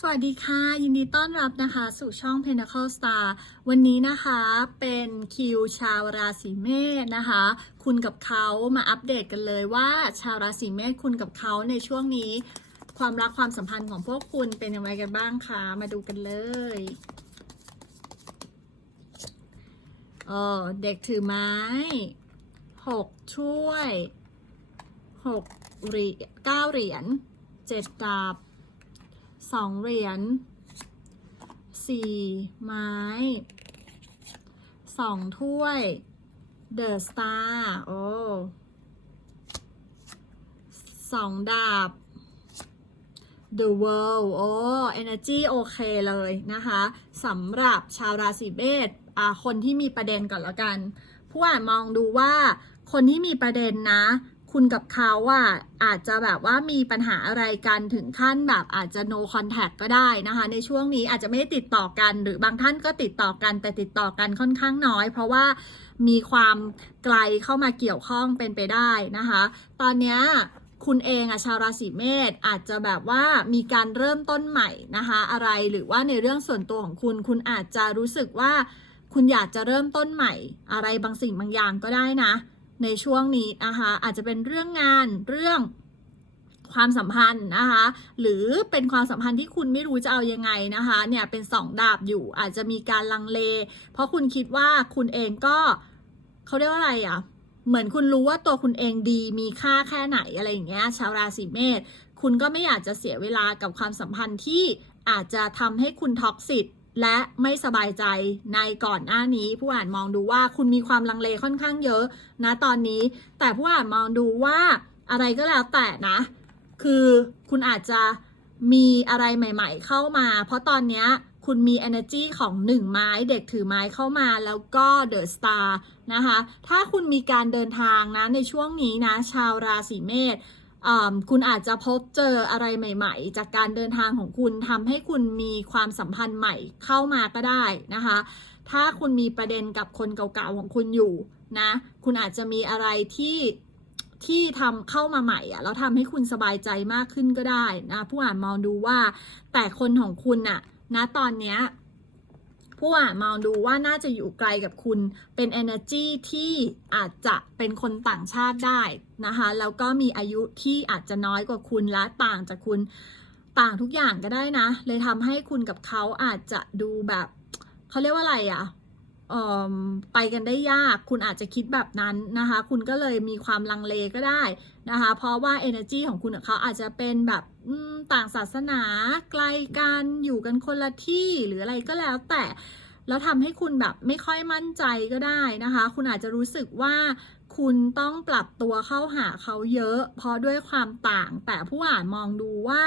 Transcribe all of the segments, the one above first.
สวัสดีค่ะ ยินดีต้อนรับนะคะ สู่ช่อง Pinnacle Star วันนี้นะคะเป็นคิวชาวราศีเมษนะคะ คุณกับเขามาอัปเดตกันเลยว่าชาวราศีเมษคุณกับเขาในช่วงนี้ ความรักความสัมพันธ์ของพวกคุณเป็นย่างไรกันบ้างคะมาดูกันเลยเออเด็กถือไม้หกถ้วยหกเหรียญเก้าเหรียญเจ็ดดาบ สองเหรียญสี่ไม้สองถ้วยเดอะสตาร์โอ้สองดาบ The World โอ้ Energy โอเคเลยนะคะสำหรับชาวราศีเมษอาคนที่มีประเด็นก่อนละกัน ผู้อ่านมองดูว่าคนที่มีประเด็นนะ คุณกับเขาอะอาจจะแบบว่ามีปัญหาอะไรกันถึงขั้นแบบอาจจะ no contact ก็ได้นะคะ ในช่วงนี้อาจจะไม่ได้ติดต่อกัน หรือบางท่านก็ติดต่อกัน แต่ติดต่อกันค่อนข้างน้อย เพราะว่ามีความไกลเข้ามาเกี่ยวข้องเป็นไปได้นะคะ ตอนนี้คุณเองอะชาวราศีเมษอาจจะแบบว่ามีการเริ่มต้นใหม่นะคะอะไรหรือว่าในเรื่องส่วนตัวของคุณ คุณอาจจะรู้สึกว่า คุณอยากจะเริ่มต้นใหม่ อะไรบางสิ่งบางอย่างก็ได้นะ ในช่วงนี้นะคะอาจจะเป็นเรื่องงานเรื่องความสัมพันธ์นะคะหรือเป็นความสัมพันธ์ที่คุณไม่รู้จะเอายังไงนะคะเนี่ยเป็นสองดาบอยู่อาจจะมีการลังเล เพราะคุณคิดว่าคุณเองก็เขาเรียกว่าอะไรอะ่ะเหมือนคุณรู้ว่าตัวคุณเองดีมีค่าแค่ไหนอะไรอย่างเงี้ยชาวราศีเมษคุณก็ไม่อยากจะเสียเวลากับความสัมพันธ์ที่อาจจะทำให้คุณท็อกซิต และไม่สบายใจในก่อนหน้านี้ ผู้อ่านมองดูว่าคุณมีความลังเลค่อนข้างเยอะนะตอนนี้ แต่ผู้อ่านมองดูว่าอะไรก็แล้วแต่นะ คือคุณอาจจะมีอะไรใหม่ ๆ เข้ามา เพราะตอนนี้คุณมี energy ของหนึ่งไม้เด็กถือไม้เข้ามาแล้วก็เดอะสตาร์นะคะ ถ้าคุณมีการเดินทางนะในช่วงนี้นะ ชาวราศีเมษ คุณอาจจะพบเจออะไรใหม่ ๆ จากการเดินทางของคุณทำให้คุณมีความสัมพันธ์ใหม่เข้ามาก็ได้นะคะ ถ้าคุณมีประเด็นกับคนเก่าๆของคุณอยู่นะ คุณอาจจะมีอะไรที่ที่ทำเข้ามาใหม่อะแล้วทำให้คุณสบายใจมากขึ้นก็ได้นะ ผู้อ่านมองดูว่าแต่คนของคุณอะนะตอนเนี้ย ผู้อ่านมองดูว่าน่าจะอยู่ไกลกับคุณเป็น energy ที่อาจจะเป็นคนต่างชาติได้นะคะแล้วก็มีอายุที่อาจจะน้อยกว่าคุณและต่างจากคุณต่างทุกอย่างก็ได้นะ เลยทำให้คุณกับเขาอาจจะดูแบบเขาเรียกว่าอะไรอะ่ะ ไปกันได้ยาก คุณอาจจะคิดแบบนั้นนะคะ คุณก็เลยมีความลังเลก็ได้นะคะ เพราะว่า energy ของคุณเขาอาจจะเป็นแบบต่างศาสนาไกลกันอยู่กันคนละที่หรืออะไรก็แล้วแต่แล้วทำให้คุณแบบไม่ค่อยมั่นใจก็ได้นะคะ คุณอาจจะรู้สึกว่าคุณต้องปรับตัวเข้าหาเขาเยอะ เพราะด้วยความต่างแต่ผู้อ่านมองดูว่า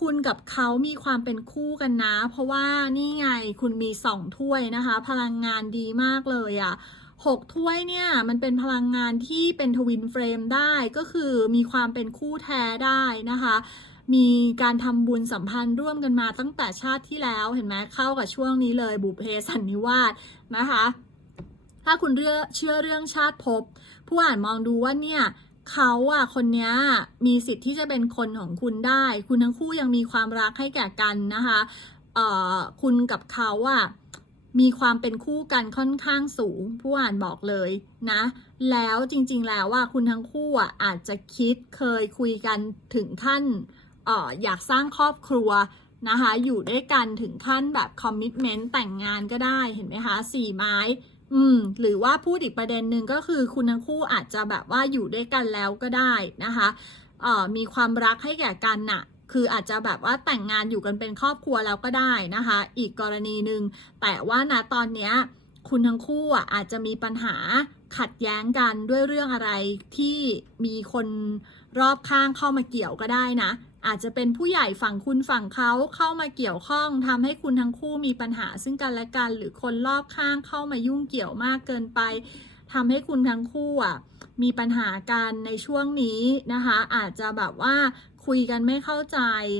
คุณกับเขามีความเป็นคู่กันนะ เพราะว่านี่ไงคุณมีสองถ้วยนะคะ พลังงานดีมากเลยอะ่ะหกถ้วยเนี่ย มันเป็นพลังงานที่เป็นทวินเฟรมได้ก็คือมีความเป็นคู่แท้ได้นะคะ มีการทำบุญสัมพันธ์ร่วมกันมาตั้งแต่ชาติที่แล้วเห็นไหมเข้ากับช่วงนี้เลยบุพเพสันนิวาสนะคะ ถ้าคุณเเชื่อเรื่องชาติภพผู้อ่านมองดูว่าเนี่ย เขาอะคนนี้มีสิทธิ์ที่จะเป็นคนของคุณได้ คุณทั้งคู่ยังมีความรักให้แก่กันนะคะเอ่อคุณกับเขาอะมีความเป็นคู่กันค่อนข้างสูง ผู้อ่านบอกเลยนะ แล้วจริงๆแล้วว่าคุณทั้งคู่อะอาจจะคิดเคยคุยกันถึงขั้นเอ่ออยากสร้างครอบครัวนะคะ อยู่ด้วยกันถึงขั้นแบบคอมมิชเมนต์แต่งงานก็ได้เห็นไหมคะสี่ไม้ อืม หรือว่าพูดอีกประเด็นหนึ่งก็คือคุณทั้งคู่อาจจะแบบว่าอยู่ด้วยกันแล้วก็ได้นะคะเอ่อมีความรักให้แก่กันน่ะ คืออาจจะแบบว่าแต่งงานอยู่กันเป็นครอบครัวแล้วก็ได้นะคะ อีกกรณีหนึ่งแต่ว่านะตอนเนี้ยคุณทั้งคู่อะอาจจะมีปัญหาขัดแย้งกันด้วยเรื่องอะไรที่มีคนรอบข้างเข้ามาเกี่ยวก็ได้นะ อาจจะเป็นผู้ใหญ่ฝั่งคุณฝั่งเขาเข้ามาเกี่ยวข้องทำให้คุณทั้งคู่มีปัญหาซึ่งกันและกัน หรือคนรอบข้างเข้ามายุ่งเกี่ยวมากเกินไปทำให้คุณทั้งคู่อะมีปัญหากันในช่วงนี้นะคะ อาจจะแบบว่า คุยกันไม่เข้าใจ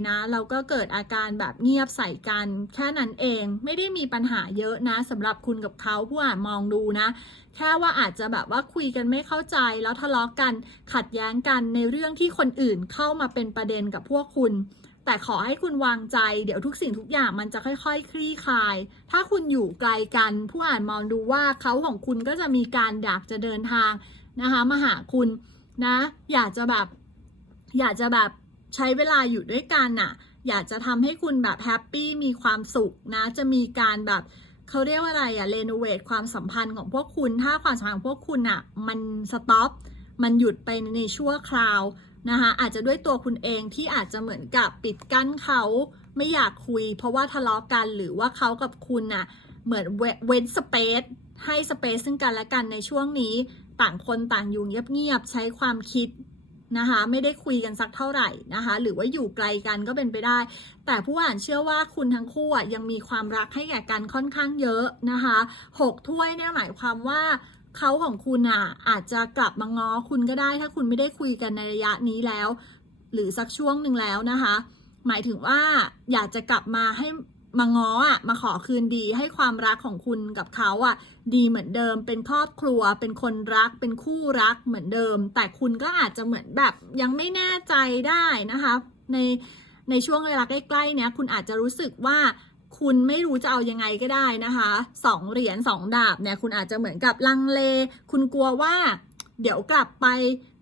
นะเราก็เกิดอาการแบบเงียบใส่กัน แค่นั้นเองไม่ได้มีปัญหาเยอะนะสำหรับคุณกับเขาผู้อ่านมองดูนะ แค่ว่าอาจจะแบบว่าคุยกันไม่เข้าใจแล้วทะเลาะกันขัดแย้งกันในเรื่องที่คนอื่นเข้ามาเป็นประเด็นกับพวกคุณแต่ขอให้คุณวางใจ เดี๋ยวทุกสิ่งทุกอย่างมันจะค่อยๆคลี่คลาย ถ้าคุณอยู่ไกลกัน ผู้อ่านมองดูว่าเขาของคุณก็จะมีการอยากจะเดินทางนะคะมาหาคุณนะ อยากจะแบบ อยากจะแบบ ใช้เวลาอยู่ด้วยกันน่ะอยากจะทำให้คุณแบบแฮปปี้มีความสุขนะ จะมีการแบบเขาเรียกว่าอะไรอะเรโนเวทความสัมพันธ์ของพวกคุณ ถ้าความสัมพันธ์ของพวกคุณอะมันสต็อป มันหยุดไปในชั่วคราวนะคะอาจจะด้วยตัวคุณเองที่อาจจะเหมือนกับปิดกั้นเขาไม่อยากคุย เพราะว่าทะเลาะกันหรือว่าเขากับคุณน่ะเหมือนเว้นสเปซให้สเปซซึ่งกันและกันในช่วงนี้ ต่างคนต่างอยู่เงียบๆใช้ความคิด นะคะไม่ได้คุยกันสักเท่าไหร่นะคะหรือว่าอยู่ไกลกันก็เป็นไปได้ แต่ผู้อ่านเชื่อว่าคุณทั้งคู่ยังมีความรักให้แก่กันค่อนข้างเยอะนะคะหกถ้วยเนี่ยหมายความว่าเขาของคุณอะอาจจะกลับมาง้อคุณก็ได้ ถ้าคุณไม่ได้คุยกันในระยะนี้แล้ว หรือสักช่วงหนึ่งแล้วนะคะ หมายถึงว่าอยากจะกลับมาให้ มาง้ออะมาขอคืนดีให้ความรักของคุณกับเขาอะ ดีเหมือนเดิม เป็นครอบครัว เป็นคนรัก เป็นคู่รักเหมือนเดิม แต่คุณก็อาจจะเหมือนแบบยังไม่แน่ใจได้นะคะ ในในช่วงเวลาใกล้ๆเนี้ยคุณอาจจะรู้สึกว่าคุณไม่รู้จะเอายังไงก็ได้นะคะสองเหรียญสองดาบเนี่ยคุณอาจจะเหมือนกับลังเล คุณกลัวว่า เดี๋ยวกลับไป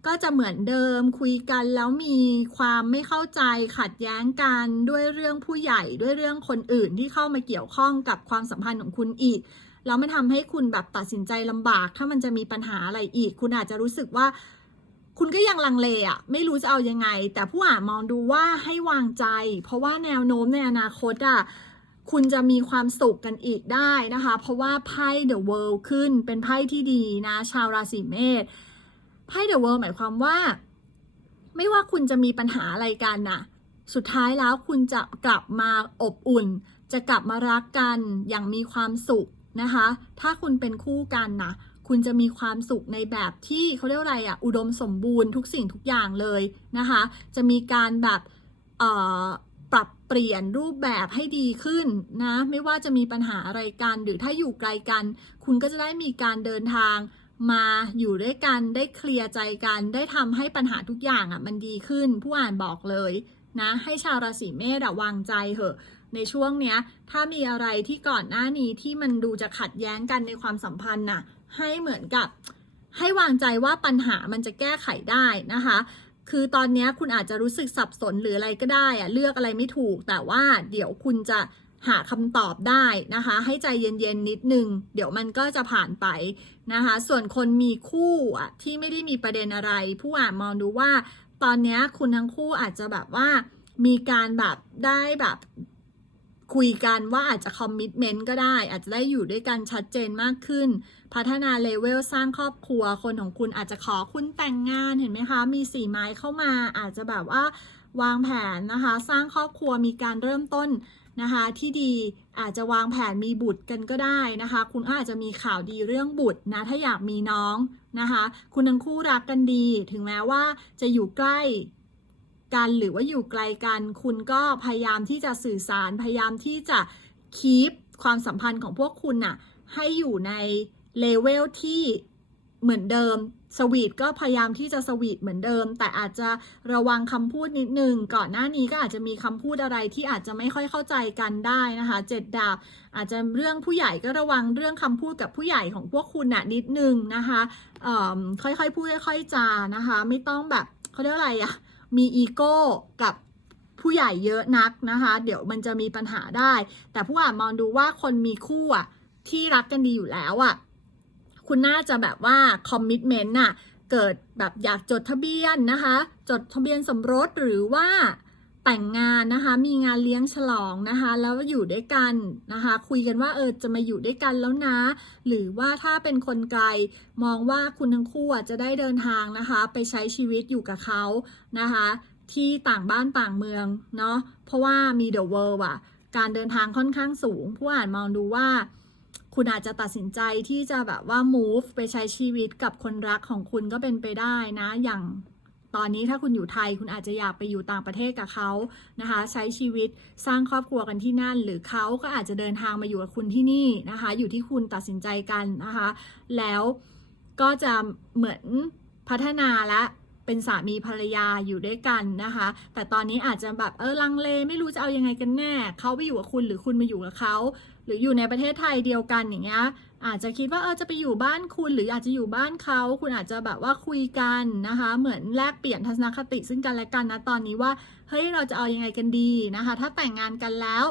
ก็จะเหมือนเดิมคุยกันแล้วมีความไม่เข้าใจขัดแย้งกันด้วยเรื่องผู้ใหญ่ด้วยเรื่องคนอื่นที่เข้ามาเกี่ยวข้องกับความสัมพันธ์ของคุณอีกแล้วมันทำให้คุณแบบตัดสินใจลำบาก ถ้ามันจะมีปัญหาอะไรอีก คุณอาจจะรู้สึกว่า คุณก็ยังลังเลอะไม่รู้จะเอายังไง แต่ผู้อ่านมองดูว่าให้วางใจ เพราะว่าแนวโน้มในอนาคตอะคุณจะมีความสุขกันอีกได้นะคะ เพราะว่าไพ่ The World ขึ้นเป็นไพ่ที่ดีนะ ชาวราศีเมษ ไพ่ The World หมายความว่า ไม่ว่าคุณจะมีปัญหาอะไรกันนะสุดท้ายแล้วคุณจะกลับมาอบอุ่น จะกลับมารักกันอย่างมีความสุขนะคะ ถ้าคุณเป็นคู่กันนะคุณจะมีความสุขในแบบที่เขาเรียกอะไรอะอุดมสมบูรณ์ทุกสิ่งทุกอย่างเลยนะคะ จะมีการแบบปรับเปลี่ยนรูปแบบให้ดีขึ้นนะ ไม่ว่าจะมีปัญหาอะไรกัน หรือถ้าอยู่ไกลกัน คุณก็จะได้มีการเดินทาง มาอยู่ด้วยกันได้เคลียร์ใจกัน ได้ทำให้ปัญหาทุกอย่างอะมันดีขึ้นผู้อ่านบอกเลยนะให้ชาวราศีเมษอะวางใจเหอะ ในช่วงเนี้ย ถ้ามีอะไรที่ก่อนหน้านี้ที่มันดูจะขัดแย้งกันในความสัมพันธ์น่ะให้เหมือนกับ ให้วางใจว่าปัญหามันจะแก้ไขได้นะคะ คือตอนเนี้ยคุณอาจจะรู้สึกสับสนหรืออะไรก็ได้อะเลือกอะไรไม่ถูก แต่ว่าเดี๋ยวคุณจะ หาคำตอบได้นะคะ ให้ใจเย็นๆนิดนึง เดี๋ยวมันก็จะผ่านไปนะคะ ส่วนคนมีคู่อะที่ไม่ได้มีประเด็นอะไร ผู้อ่านมองดูว่า ตอนนี้คุณทั้งคู่อาจจะแบบว่ามีการแบบได้แบบคุยกันว่าอาจจะคอมมิชเมนต์ก็ได้ อาจจะได้อยู่ด้วยกันชัดเจนมากขึ้น พัฒนาเลเวลสร้างครอบครัว คนของคุณอาจจะขอคุณแต่งงานเห็นไหมคะ มีสีไม้เข้ามาอาจจะแบบว่าวางแผนนะคะ สร้างครอบครัวมีการเริ่มต้น นะคะที่ดีอาจจะวางแผนมีบุตรกันก็ได้นะคะ คุณอาจจะมีข่าวดีเรื่องบุตรนะถ้าอยากมีน้องนะคะ คุณทั้งคู่รักกันดี ถึงแม้ว่าจะอยู่ใกล้กันหรือว่าอยู่ไกลกัน คุณก็พยายามที่จะสื่อสารพยายามที่จะคีปความสัมพันธ์ของพวกคุณน่ะให้อยู่ในเลเวลที่ เหมือนเดิมสวีทก็พยายามที่จะสวีทเหมือนเดิม แต่อาจจะระวังคำพูดนิดนึง ก่อนหน้านี้ก็อาจจะมีคำพูดอะไรที่อาจจะไม่ค่อยเข้าใจกันได้นะคะเจ็ดดาบอาจจะเรื่องผู้ใหญ่ก็ระวังเรื่องคำพูดกับผู้ใหญ่ของพวกคุณน่ะนิดนึงนะคะค่อยๆพูดค่อยๆจานะคะ ไม่ต้องแบบเขาเรียกอะไรอะมีอีโก้กับผู้ใหญ่เยอะนักนะคะ เดี๋ยวมันจะมีปัญหาได้ แต่ผู้อ่านมองดูว่าคนมีคู่อะที่รักกันดีอยู่แล้วอะ คุณน่าจะแบบว่าคอมมิชเมนต์น่ะเกิดแบบอยากจดทะเบียนนะคะ จดทะเบียนสมรสหรือว่าแต่งงานนะคะ มีงานเลี้ยงฉลองนะคะ แล้วอยู่ด้วยกันนะคะ คุยกันว่าเออจะมาอยู่ด้วยกันแล้วนะ หรือว่าถ้าเป็นคนไกลมองว่าคุณทั้งคู่จะได้เดินทางนะคะ ไปใช้ชีวิตอยู่กับเขานะคะ ที่ต่างบ้านต่างเมืองเนาะ เพราะว่ามี The World อะการเดินทางค่อนข้างสูง ผู้อ่านมองดูว่า คุณอาจจะตัดสินใจที่จะแบบว่า move ไปใช้ชีวิตกับคนรักของคุณก็เป็นไปได้นะ อย่างตอนนี้ถ้าคุณอยู่ไทยคุณอาจจะอยากไปอยู่ต่างประเทศกับเขานะคะ ใช้ชีวิตสร้างครอบครัวกันที่นั่น หรือเขาก็อาจจะเดินทางมาอยู่กับคุณที่นี่นะคะ อยู่ที่คุณตัดสินใจกันนะคะ แล้วก็จะเหมือนพัฒนาและเป็นสามีภรรยาอยู่ด้วยกันนะคะ แต่ตอนนี้อาจจะแบบเออลังเลไม่รู้จะเอายังไงกันแน่ เขาไปอยู่กับคุณหรือคุณมาอยู่กับเขา หรืออยู่ในประเทศไทยเดียวกันอย่างเงี้ยอาจจะคิดว่าเออจะไปอยู่บ้านคุณหรืออาจจะอยู่บ้านเขาคุณอาจจะแบบว่าคุยกันนะคะ เหมือนแลกเปลี่ยนทัศนคติซึ่งกันและกันนะตอนนี้ว่าเฮ้ยเราจะเอายังไงกันดีนะคะ ถ้าแต่งงานกันแล้ว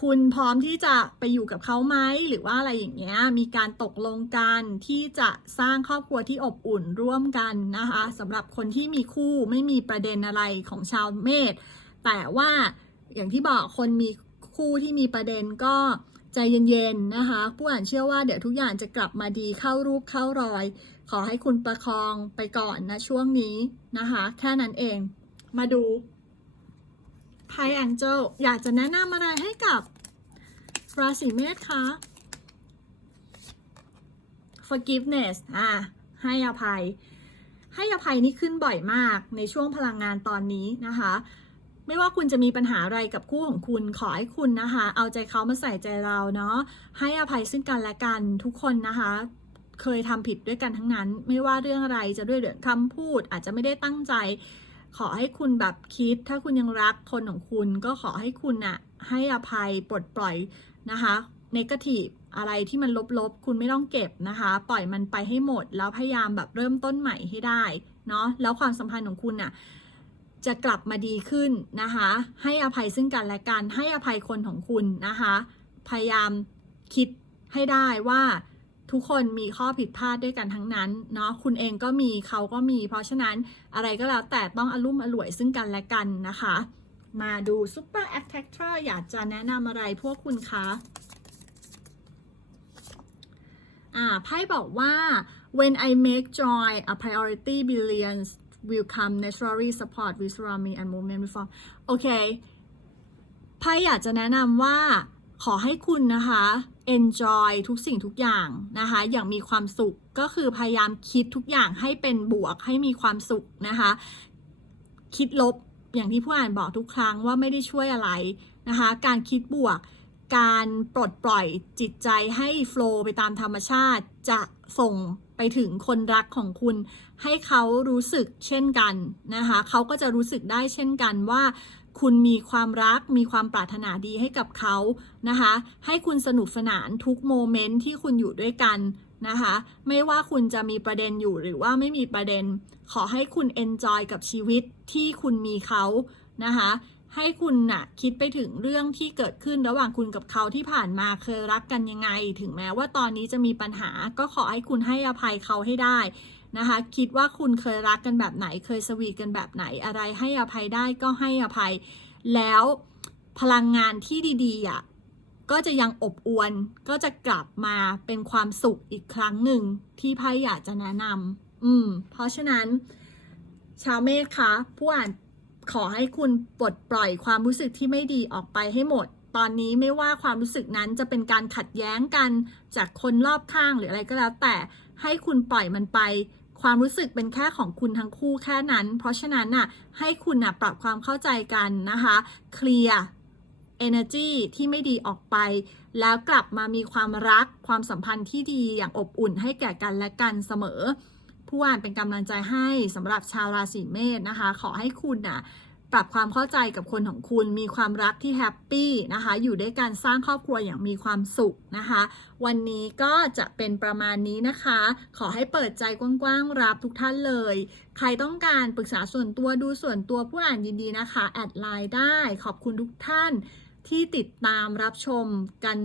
คุณพร้อมที่จะไปอยู่กับเขาไหมหรือว่าอะไรอย่างเงี้ยมีการตกลงกันที่จะสร้างครอบครัวที่อบอุ่นร่วมกันนะคะสำหรับคนที่มีคู่ไม่มีประเด็นอะไรของชาวเมษแต่ว่าอย่างที่บอกคนมี คู่ที่มีประเด็นก็ใจเย็นๆนะคะ ผู้อ่านเชื่อว่าเดี๋ยวทุกอย่างจะกลับมาดีเข้ารูปเข้ารอย ขอให้คุณประคองไปก่อนนะช่วงนี้นะคะ แค่นั้นเอง มาดูไพ่แองเจิลอยากจะแนะนำอะไรให้กับราศีเมษคะ forgiveness อะให้อภัย ให้อภัยนี่ขึ้นบ่อยมากในช่วงพลังงานตอนนี้นะคะ ไม่ว่าคุณจะมีปัญหาอะไรกับคู่ของคุณขอให้คุณนะคะ เอาใจเขามาใส่ใจเราเนาะให้อภัยซึ่งกันและกันทุกคนนะคะเคยทำผิดด้วยกันทั้งนั้น ไม่ว่าเรื่องอะไรจะด้วยเรื่องคำพูดอาจจะไม่ได้ตั้งใจ ขอให้คุณแบบคิด ถ้าคุณยังรักคนของคุณก็ขอให้คุณน่ะให้อภัยปลดปล่อยนะคะเนกาทีฟอะไรที่มันลบๆ คุณไม่ต้องเก็บนะคะ ปล่อยมันไปให้หมด แล้วพยายามแบบเริ่มต้นใหม่ให้ได้เนาะแล้วความสัมพันธ์ของคุณน่ะ จะกลับมาดีขึ้นนะคะ ให้อภัยซึ่งกันและกันให้อภัยคนของคุณนะคะ พยายามคิดให้ได้ว่าทุกคนมีข้อผิดพลาดด้วยกันทั้งนั้นเนาะคุณเองก็มีเขาก็มี เพราะฉะนั้นอะไรก็แล้วแต่ต้องอารมอร่วยซึ่งกันและกันนะคะ มาดู Super a t t a c t o r อยากจะแนะนำอะไรพวกคุณคะอ่าไพ่บอกว่า when I make joy a priority billions will come naturally support will surround me and movement reform โอเคไพ่อยากจะแนะนำว่าขอให้คุณนะคะ enjoy ทุกสิ่งทุกอย่างนะคะ อย่างมีความสุขก็คือพยายามคิดทุกอย่างให้เป็นบวกให้มีความสุขนะคะ คิดลบอย่างที่ผู้อ่านบอกทุกครั้งว่าไม่ได้ช่วยอะไรนะคะ การคิดบวก การปลดปล่อยจิตใจให้โฟล์ไปตามธรรมชาติจะ ส่งไปถึงคนรักของคุณ ให้เขารู้สึกเช่นกันนะคะเขาก็จะรู้สึกได้เช่นกันว่า คุณมีความรักมีความปรารถนาดีให้กับเขานะคะให้คุณสนุกสนานทุกโมเมนต์ที่คุณอยู่ด้วยกันนะคะไม่ว่าคุณจะมีประเด็นอยู่หรือว่าไม่มีประเด็น ขอให้คุณเอนจอยกับชีวิตที่คุณมีเขานะคะ ให้คุณน่ะคิดไปถึงเรื่องที่เกิดขึ้นระหว่างคุณกับเขาที่ผ่านมาเคยรักกันยังไง ถึงแม้ว่าตอนนี้จะมีปัญหา ก็ขอให้คุณให้อภัยเขาให้ได้นะคะ คิดว่าคุณเคยรักกันแบบไหน เคยสวีทกันแบบไหนอะไรให้อภัยได้ก็ให้อภัย แล้วพลังงานที่ดีๆอะก็จะยังอบอวลก็จะกลับมาเป็นความสุขอีกครั้งหนึ่งที่ไพ่อยากจะแนะนำอืม เพราะฉะนั้น ชาวเมษคะผู้อ่าน ขอให้คุณปลดปล่อยความรู้สึกที่ไม่ดีออกไปให้หมด ตอนนี้ไม่ว่าความรู้สึกนั้นจะเป็นการขัดแย้งกันจากคนรอบข้างหรืออะไรก็แล้ว แต่ให้คุณปล่อยมันไป ความรู้สึกเป็นแค่ของคุณทั้งคู่แค่นั้น เพราะฉะนั้นน่ะให้คุณน่ะปรับความเข้าใจกันนะคะ เคลียร์ energy ที่ไม่ดีออกไป แล้วกลับมามีความรักความสัมพันธ์ที่ดีอย่างอบอุ่นให้แก่กันและกันเสมอ ผู้อ่านเป็นกำลังใจให้สำหรับชาวราศีเมษนะคะ ขอให้คุณน่ะปรับความเข้าใจกับคนของคุณมีความรักที่แฮปปี้นะคะ อยู่ด้วยกันสร้างครอบครัวอย่างมีความสุขนะคะ วันนี้ก็จะเป็นประมาณนี้นะคะ ขอให้เปิดใจกว้างๆรับทุกท่านเลย ใครต้องการปรึกษาส่วนตัวดูส่วนตัวผู้อ่านยินดีนะคะ แอดไลน์ได้ ขอบคุณทุกท่านที่ติดตามรับชมกัน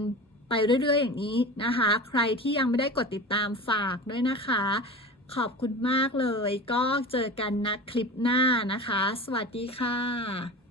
ไปเรื่อยๆ อย่างนี้นะคะ ใครที่ยังไม่ได้กดติดตามฝากด้วยนะคะ ขอบคุณมากเลย ก็เจอกันนะคลิปหน้านะคะ สวัสดีค่ะ